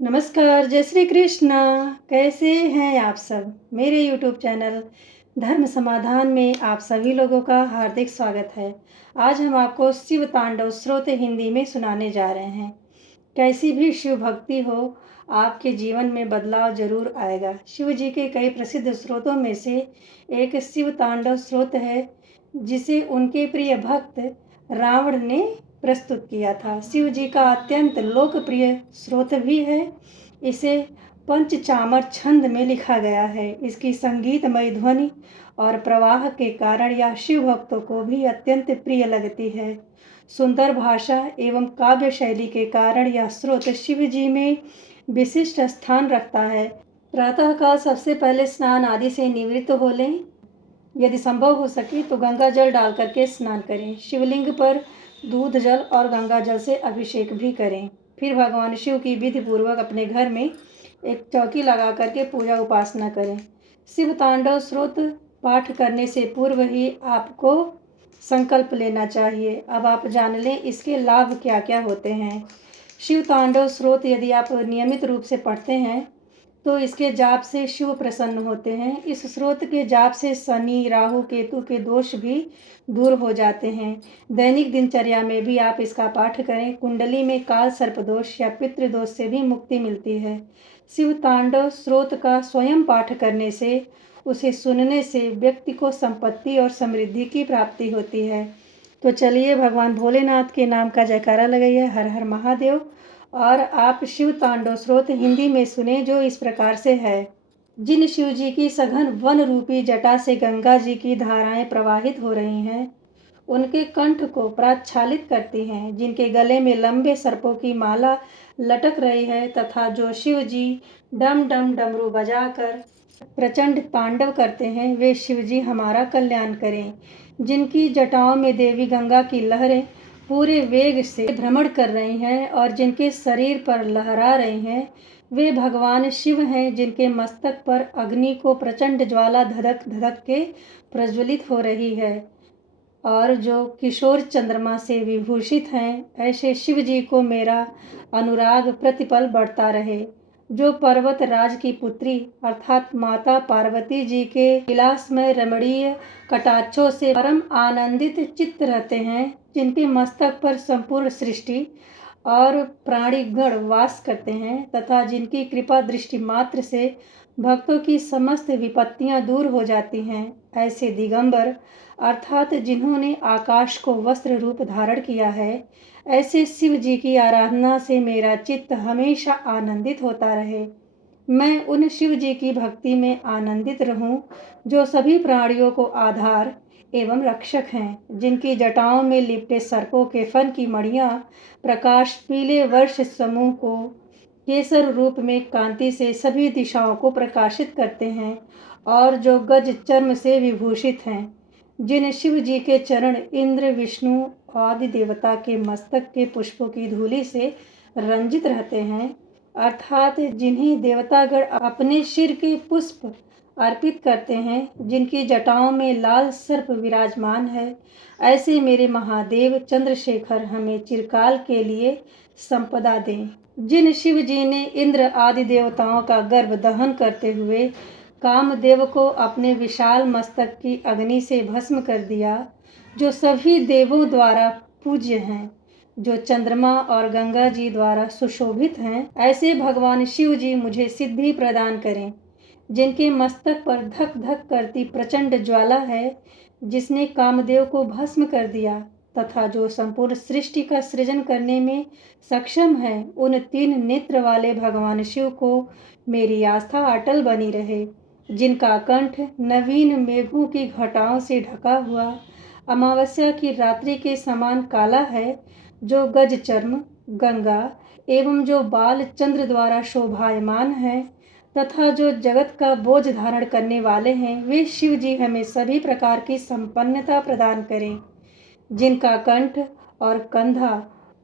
नमस्कार, जय श्री कृष्णा। कैसे हैं आप सब? मेरे यूट्यूब चैनल धर्म समाधान में आप सभी लोगों का हार्दिक स्वागत है। आज हम आपको शिव तांडव स्तोत्र हिंदी में सुनाने जा रहे हैं। कैसी भी शिव भक्ति हो, आपके जीवन में बदलाव जरूर आएगा। शिव जी के कई प्रसिद्ध स्रोतों में से एक शिव तांडव स्तोत्र है, जिसे उनके प्रिय भक्त रावण ने प्रस्तुत किया था। शिव जी का अत्यंत लोकप्रिय स्रोत भी है। इसे पंचचामर छंद में लिखा गया है। इसकी संगीतमय ध्वनि और प्रवाह के कारण यह शिव भक्तों को भी अत्यंत प्रिय लगती है। सुंदर भाषा एवं काव्य शैली के कारण यह स्रोत शिव जी में विशिष्ट स्थान रखता है। प्रातःकाल सबसे पहले स्नान आदि से निवृत्त हो लें। यदि संभव हो सके तो गंगा जल डाल करके स्नान करें। शिवलिंग पर दूध जल और गंगा जल से अभिषेक भी करें। फिर भगवान शिव की विधि पूर्वक अपने घर में एक चौकी लगा करके पूजा उपासना करें। शिव तांडव स्तोत्र पाठ करने से पूर्व ही आपको संकल्प लेना चाहिए। अब आप जान लें इसके लाभ क्या क्या होते हैं। शिव तांडव स्तोत्र यदि आप नियमित रूप से पढ़ते हैं तो इसके जाप से शिव प्रसन्न होते हैं। इस स्रोत के जाप से शनि, राहु, केतु के दोष भी दूर हो जाते हैं। दैनिक दिनचर्या में भी आप इसका पाठ करें। कुंडली में काल सर्प दोष या पितृदोष से भी मुक्ति मिलती है। शिव तांडव स्रोत का स्वयं पाठ करने से, उसे सुनने से व्यक्ति को संपत्ति और समृद्धि की प्राप्ति होती है। तो चलिए भगवान भोलेनाथ के नाम का जयकारा लगाइए, हर हर महादेव। और आप शिव तांडव स्तोत्र हिंदी में सुने, जो इस प्रकार से है। जिन शिव जी की सघन वन रूपी जटा से गंगा जी की धाराएं प्रवाहित हो रही हैं, उनके कंठ को प्रक्षालित करती हैं। जिनके गले में लंबे सर्पों की माला लटक रही है तथा जो शिव जी डम डम डमरू बजाकर प्रचंड तांडव करते हैं, वे शिव जी हमारा कल्याण करें। जिनकी जटाओं में देवी गंगा की लहरें पूरे वेग से भ्रमण कर रही हैं और जिनके शरीर पर लहरा रही हैं, वे भगवान शिव हैं। जिनके मस्तक पर अग्नि को प्रचंड ज्वाला धधक धधक के प्रज्वलित हो रही है और जो किशोर चंद्रमा से विभूषित हैं, ऐसे शिव जी को मेरा अनुराग प्रतिपल बढ़ता रहे। जो पर्वत राज की पुत्री अर्थात माता पार्वती जी के विलासमय रमणीय कटाक्षों से परम आनंदित चित्त रहते हैं, जिनके मस्तक पर संपूर्ण सृष्टि और प्राणीगण वास करते हैं तथा जिनकी कृपा दृष्टि मात्र से भक्तों की समस्त विपत्तियां दूर हो जाती हैं, ऐसे दिगंबर अर्थात जिन्होंने आकाश को वस्त्र रूप धारण किया है, ऐसे शिव जी की आराधना से मेरा चित्त हमेशा आनंदित होता रहे। मैं उन शिव जी की भक्ति में आनंदित रहूं, जो सभी प्राणियों को आधार एवं रक्षक हैं। जिनकी जटाओं में लिपटे सर्पों के फन की मणियां प्रकाश पीले वर्ष समूह को केसर रूप में कांति से सभी दिशाओं को प्रकाशित करते हैं और जो गज चर्म से विभूषित हैं। जिन शिव जी के चरण इंद्र, विष्णु आदि देवता के मस्तक के पुष्पों की धूलि से रंजित रहते हैं, अर्थात जिन्हें देवतागण अपने सिर के पुष्प अर्पित करते हैं, जिनकी जटाओं में लाल सर्प विराजमान है, ऐसे मेरे महादेव चंद्रशेखर हमें चिरकाल के लिए संपदा दें। जिन शिव जी ने इंद्र आदि देवताओं का गर्भ दहन करते हुए कामदेव को अपने विशाल मस्तक की अग्नि से भस्म कर दिया, जो सभी देवों द्वारा पूज्य हैं, जो चंद्रमा और गंगा जी द्वारा सुशोभित हैं, ऐसे भगवान शिव जी मुझे सिद्धि प्रदान करें। जिनके मस्तक पर धक धक करती प्रचंड ज्वाला है, जिसने कामदेव को भस्म कर दिया तथा जो संपूर्ण सृष्टि का सृजन करने में सक्षम है, उन तीन नेत्र वाले भगवान शिव को मेरी आस्था अटल बनी रहे। जिनका कंठ नवीन मेघों की घटाओं से ढका हुआ अमावस्या की रात्रि के समान काला है, जो गज चर्म गंगा एवं जो बाल चंद्र द्वारा शोभायमान है तथा जो जगत का बोझ धारण करने वाले हैं, वे शिव जी हमें सभी प्रकार की संपन्नता प्रदान करें। जिनका कंठ और कंधा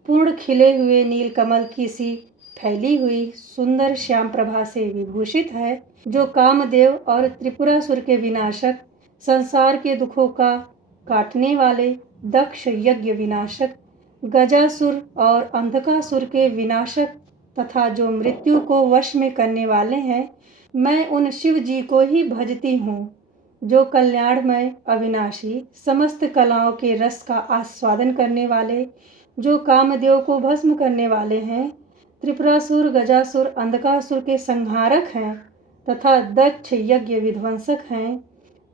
पूर्ण खिले हुए नीलकमल की सी फैली हुई सुंदर श्याम प्रभा से विभूषित है, जो कामदेव और त्रिपुरासुर के विनाशक, संसार के दुखों का काटने वाले, दक्ष यज्ञ विनाशक, गजासुर और अंधकासुर के विनाशक तथा जो मृत्यु को वश में करने वाले हैं, मैं उन शिव जी को ही भजती हूँ जो कल्याणमय, अविनाशी, समस्त कलाओं के रस का आस्वादन करने वाले, जो कामदेव को भस्म करने वाले हैं, त्रिपुरासुर, गजासुर, अंधकासुर के संहारक हैं तथा दक्ष यज्ञ विध्वंसक हैं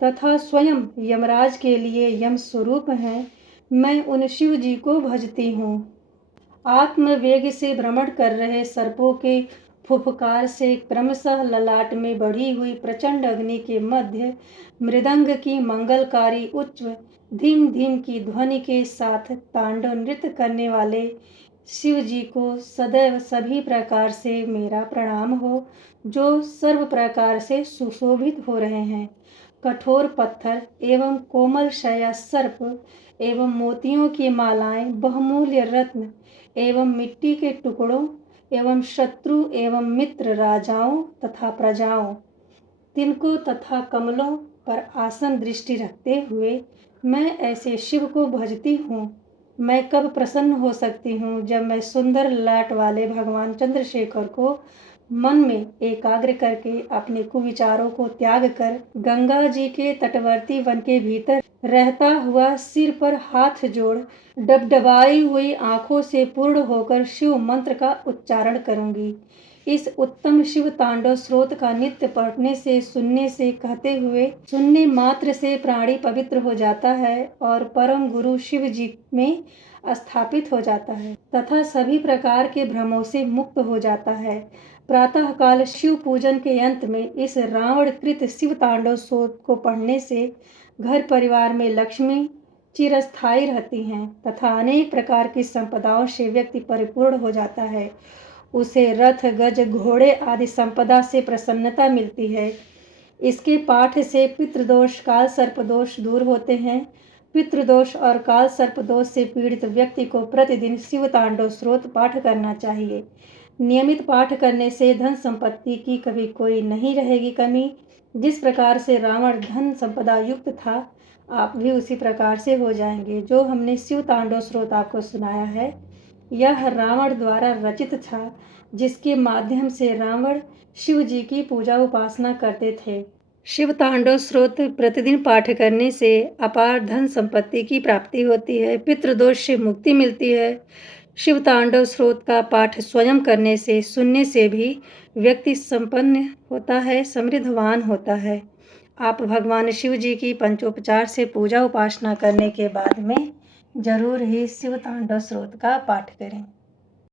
तथा स्वयं यमराज के लिए यम स्वरूप हैं। मैं उन शिव जी को भजती हूँ। आत्मवेग से भ्रमण कर रहे सर्पों के फुफकार से क्रमशः ललाट में बढ़ी हुई प्रचंड अग्नि के मध्य मृदंग की मंगलकारी उच्च धीम धीम की ध्वनि के साथ तांडव नृत्य करने वाले शिव जी को सदैव सभी प्रकार से मेरा प्रणाम हो, जो सर्व प्रकार से सुशोभित हो रहे हैं। कठोर पत्थर एवं कोमल शया सर्प एवं मोतियों की मालाएं, बहुमूल्य रत्न एवं मिट्टी के टुकड़ों एवं शत्रु एवं मित्र, राजाओं तथा प्रजाओं, तिनकों तथा कमलों पर आसन दृष्टि रखते हुए मैं ऐसे शिव को भजती हूँ। मैं कब प्रसन्न हो सकती हूँ जब मैं सुंदर ललाट वाले भगवान चंद्रशेखर को मन में एकाग्र करके अपने कुविचारों को त्याग कर गंगा जी के तटवर्ती वन के भीतर रहता हुआ सिर पर हाथ जोड़ डबडबाई हुई आंखों से पूर्ण होकर शिव मंत्र का उच्चारण करूंगी। इस उत्तम शिव तांडव स्रोत का नित्य पढ़ने से, सुनने से, कहते हुए सुनने मात्र से प्राणी पवित्र हो जाता है और परम गुरु शिव जी में स्थापित हो जाता है तथा सभी प्रकार के भ्रमों से मुक्त हो जाता है। प्रातःकाल शिव पूजन के अंत में इस रावण कृत शिव तांडव स्रोत को पढ़ने से घर परिवार में लक्ष्मी चिरस्थायी रहती हैं तथा अनेक प्रकार की संपदाओं से व्यक्ति परिपूर्ण हो जाता है। उसे रथ, गज, घोड़े आदि संपदा से प्रसन्नता मिलती है। इसके पाठ से पितृदोष, काल सर्पदोष दूर होते हैं। पितृदोष और काल सर्पदोष से पीड़ित व्यक्ति को प्रतिदिन शिव तांडव स्रोत पाठ करना चाहिए। नियमित पाठ करने से धन संपत्ति की कभी कोई नहीं रहेगी कमी। जिस प्रकार से रावण धन संपदा युक्त था, आप भी उसी प्रकार से हो जाएंगे। जो हमने शिव तांडव स्रोत आपको सुनाया है, यह रावण द्वारा रचित था, जिसके माध्यम से रावण शिव जी की पूजा उपासना करते थे। शिव तांडव स्रोत प्रतिदिन पाठ करने से अपार धन संपत्ति की प्राप्ति होती है, पितृदोष से मुक्ति मिलती है। शिव तांडव स्रोत का पाठ स्वयं करने से, सुनने से भी व्यक्ति संपन्न होता है, समृद्धवान होता है। आप भगवान शिव जी की पंचोपचार से पूजा उपासना करने के बाद में जरूर ही शिव तांडव स्रोत का पाठ करें।